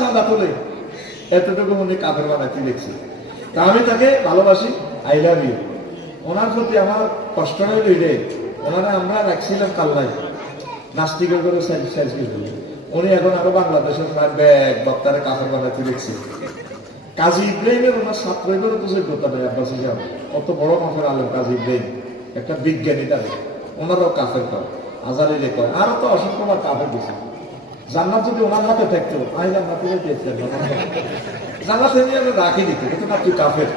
চাঁদা তোলে, এতটুকু উনি কাফের বানাতে দেখছি। তা আমি তাকে ভালোবাসি, আই লাভ ইউ। ওনার প্রতি আমার কষ্ট হইল রে, ওনারা আমরা রাখছিলাম কাল্লাই নাস্তিকের করে উনি এখন আরো বাংলাদেশের ব্যাগ বক্তারে কাফের বানাতে দেখছি। কাজী ইব্রাহিমের ওনার ছাত্র এবারও তো যোগ্যতা নেই। আব্বাস হিসাব কত বড় মাফের আলেম কাজী ইব্রাহিম, একটা বিজ্ঞানী তাদের, ওনারাও কাফের কয়, আজারি রে কয়, আরো তো অসংখ্যবার কাফের দিছে। জান্নাত যদি ওনার হাতে থাকতো, আমি জান্নাতে জান্নাতে রাখি দিত, কিন্তু না তুই কাফের।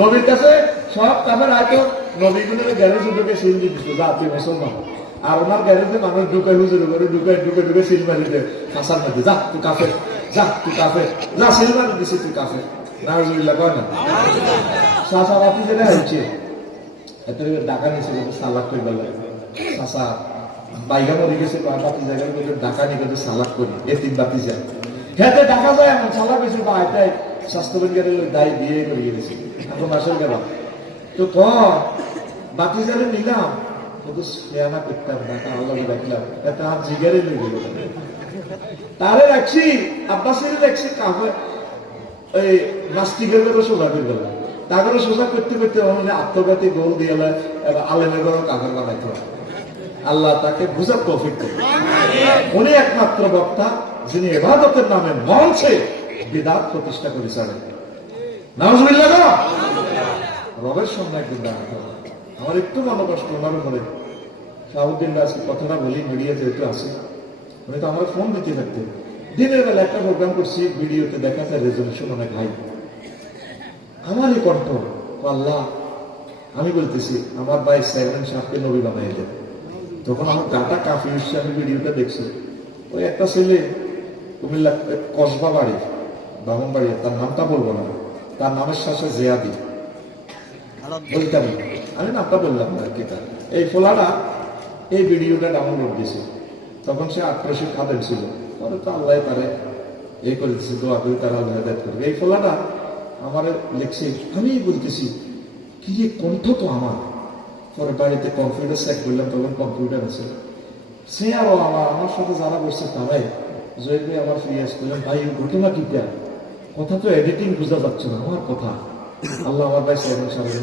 নবীর কাছে সব কাফের আয়তো, নবীগুলোর গ্যারেজে ঢুকে সিল দিয়ে দিত, যা তুই মুসলমান। আর ওনার গ্যারেজে মানুষ ঢুকে হুজুর করে ঢুকে ঢুকে ঢুকে সিল মারি দেয় ফাঁসার মধ্যে, যা তুই কাফের, যা তুই কাফের, যা সিল মারি দিছি তুই কাফের। নাউজুবিল্লাহ কয় না। চাচা বাপি যেটা হয়েছে এত ডাকা নিয়েছে সালাদ করে বলে, চাচা বাইগা মরে গেছে বাতি জায়গায় বলে ডাকা নিয়ে কিন্তু সালাদ করি, এ তিন বাতি যায় খেতে ডাকা যায় এমন সালাদ বেশি বা এটাই স্বাস্থ্যবিজ্ঞানের দায় বিয়ে করে গেছে এখন আসল গেল। তো বাতি জারে নিলাম কিন্তু খেয়ানা করতাম ডাকা আল্লাহ রাখলাম, এটা আর জিগারে নিয়ে গেল। তারে রাখছি আব্বাসের রাখছি কাফে এই নাস্তিকের করে সোজা করে গেলাম। তারপরে সোজা করতে করতে আত্মঘাতী গোল দিয়ে আলেমের ঘরও কাফের বানাইতে হবে। আল্লাহ তাকে বুঝার তৌফিক দেন। উনি একমাত্র বক্তা যিনি ইবাদতের নামে মঞ্চে বিদআত প্রতিষ্ঠা করেছেন। নাউজুবিল্লাহ। রবের সামনে একদিন দাঁড়াতে হবে। আমার একটু মনে কষ্ট ওনার মনে শাহাবুদ্দিন আজকে কথাটা বলি, মিডিয়া যেহেতু আছে, উনি তো আমার ফোন দিতে থাকতেন। দিনের বেলা একটা প্রোগ্রাম করছি, ভিডিওতে দেখা যায় রেজলিউশন অনেক হাই। আমার এই কণ্ঠ আল্লাহ, আমি বলতেছি আমার ভাই চেয়ারম্যান সাহেবকে নবী বানাই দেন। তখন আমার গাটা কাফি হচ্ছে, আমি ভিডিওটা দেখছি। ওই একটা ছেলে কুমিল্লা কসবা বাড়ি বামন বাড়ি, তার নামটা বলবো না, তার নামের সাথে জিয়াদি বলতাম, আমি নামটা বললাম না আর কি। তার এই ফোলাটা এই ভিডিওটা ডাউনলোড দিয়েছে, তখন সে আক্রোশিক খাদেম ছিল। পরে তো আল্লাহ তারে এই করে দিচ্ছে, দোয়া করে তারা আল্লাহ হেদায়েত করবে। এই ফোলাটা আমার লিখছে, আমি বলতেছি কি যে কণ্ঠ তো আমার। পরে বাড়িতে কম্পিউটার চেক করলাম, তখন কম্পিউটার আছে। সে আরো আমার সাথে যারা বসছে তারাই জয় ভাই আমার ফিরিয়াজ করলেন, ভাই ঘটনা কি কথা তো এডিটিং বোঝা যাচ্ছে না আমার কথা। আল্লাহ আমার ভাই চেয়ারম্যান সাহেবের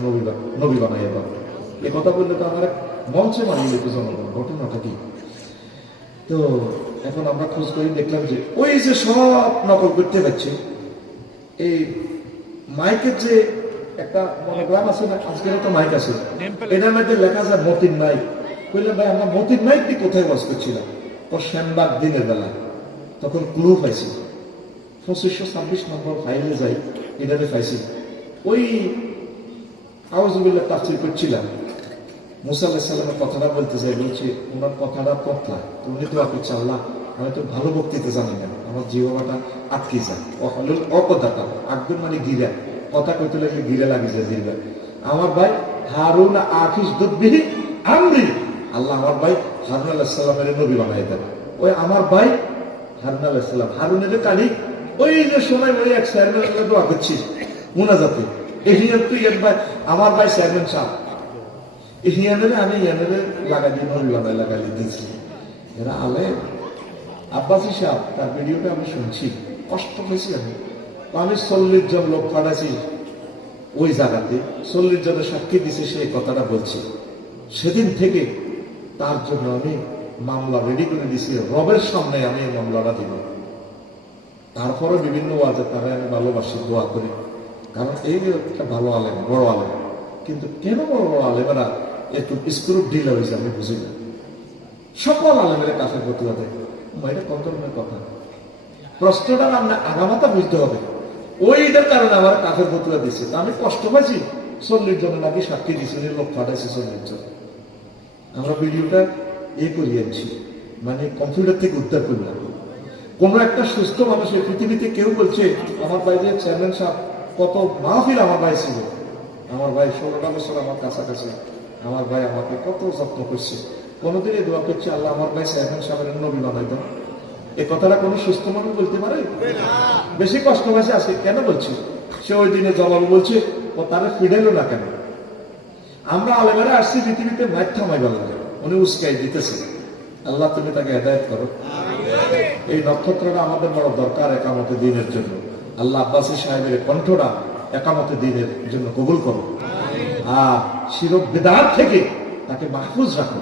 নবী বানাইয়া দেন। এ কথা বললে তো আমার মঞ্চে মানিয়ে যেত জনগণ, ঘটনাটা কি। তো এখন আমরা খোঁজ করে দেখলাম যে ওই যে সব নকল করতে পারছে, এই মাইকের যে একটা মনোগ্রাম আছে না, আজকের তো মাইক আছে, এটার মধ্যে লেখা যায় মতিন নাইক। বললাম ভাই আমরা মতিন নাইকটি কোথায় বাস করছিলাম? ও শ্যামবাগ দিনের বেলা। তখন ক্লু পাইছি, 2526 নম্বর ফাইলে যাই, এটাতে পাইছি। ওই আউযুবিল্লাহ তাফসীর করছিলাম, মুসা আলাইহিস সালামের কথাটা বলতে চাই, বলছি ওনার কথাটা কথা তো উনি তো আপনি আল্লাহ, আমি তো ভালো বক্তৃতা জানি না, আমার জিহ্বাটা আটকে যায়। অকথাটা একদম মানে গিরা, কথা কইতে লাগলে গিরা লাগে যায় জিহ্বা। আমার ভাই হারুন আখিস দুবিহি আমরি, আল্লাহ আমার ভাই হারুন আলাইহিস সালামের নবী বানাই দেন। ওই আমার ভাই হারুন আলাইহিস সালাম, হারুনের কালি ওই যে সময় ওই এক চেয়ারম্যানের দোয়া করছিস মুনাজাতে, এহিয়ান তুই এক ভাই আমার ভাই চেয়ারম্যান সাহেব, এহিয়ানের আমি ইয়ানের লাগাই দিয়ে নবী বানাই লাগাই দিয়েছি। এরা আলে আব্বাসী সাহেব তার ভিডিওটা আমি শুনছি, কষ্ট পেয়েছি আমি। তো আমি 40 জন লোক পাঠাইছি ওই জায়গাতে, 40 জনের সাক্ষী দিছে সেই কথাটা বলছি। সেদিন থেকে তার জন্য আমি মামলা রেডি করে দিছি, রবের সামনে আমি এই মামলাটা দিব। তারপরে বিভিন্ন ওয়াজে তারা আমি ভালোবাসি, দোয়া করি, কারণ এই একটা ভালো আলেম, বড় আলেম। কিন্তু কেন বড় বড় আলেমেরা একটু স্ক্রু ঢিলা হয়েছে আমি বুঝি না। সকল আলেমের কাছে ফতুয়া দেয়, এটা কত ধরনের কথা? প্রশ্নটা আমরা আগামাতা বুঝতে হবে। ওইটার কারণে আমার কাফের ফতুয়া দিচ্ছে। আমি কষ্ট পাইছি, 40 জনের নাকি সাক্ষী দিচ্ছে, লোক পাঠাইছে 40 জন। আমরা ভিডিওটা করিয়েছি, মানে কম্পিউটার থেকে উদ্ধার করলাম। কোন একটা সুস্থ মানুষের পৃথিবীতে কেউ বলছে আমার ভাই যে চেয়ারম্যান সাহেব কত মাহফিল আমার ভাই ছিল, আমার ভাই 16টা বছর আমার কাছাকাছি, আমার ভাই আমাকে কত যত্ন করছে, কোনোদিনই দোয়া করছে আল্লাহ আমার ভাই চেয়ারম্যান সাহেবের নবী বানাই দেন। এই কথাটা কোনো সুস্থ মানুষ বলতে পারে? বেশি কষ্ট পাইছে আজকে কেন বলছি? সে ওই দিনে জবাব বলছে ও তারা ফিডাইল না কেন? আমরা আলেমেরা আসছি পৃথিবীতে মাইক থামাইবার লাগে, উনি উস্কাই দিতেছে। আল্লাহ তুমি তাকে হেদায়েত করো। এই নক্ষত্রটা আমাদের বড় দরকার একামতে দিনের জন্য। আল্লাহ আব্বাসী সাহেবের কণ্ঠটা একামতে দিনের জন্য কবুল করো, আর শিরক বিদআত থেকে তাকে মাহফুজ রাখো।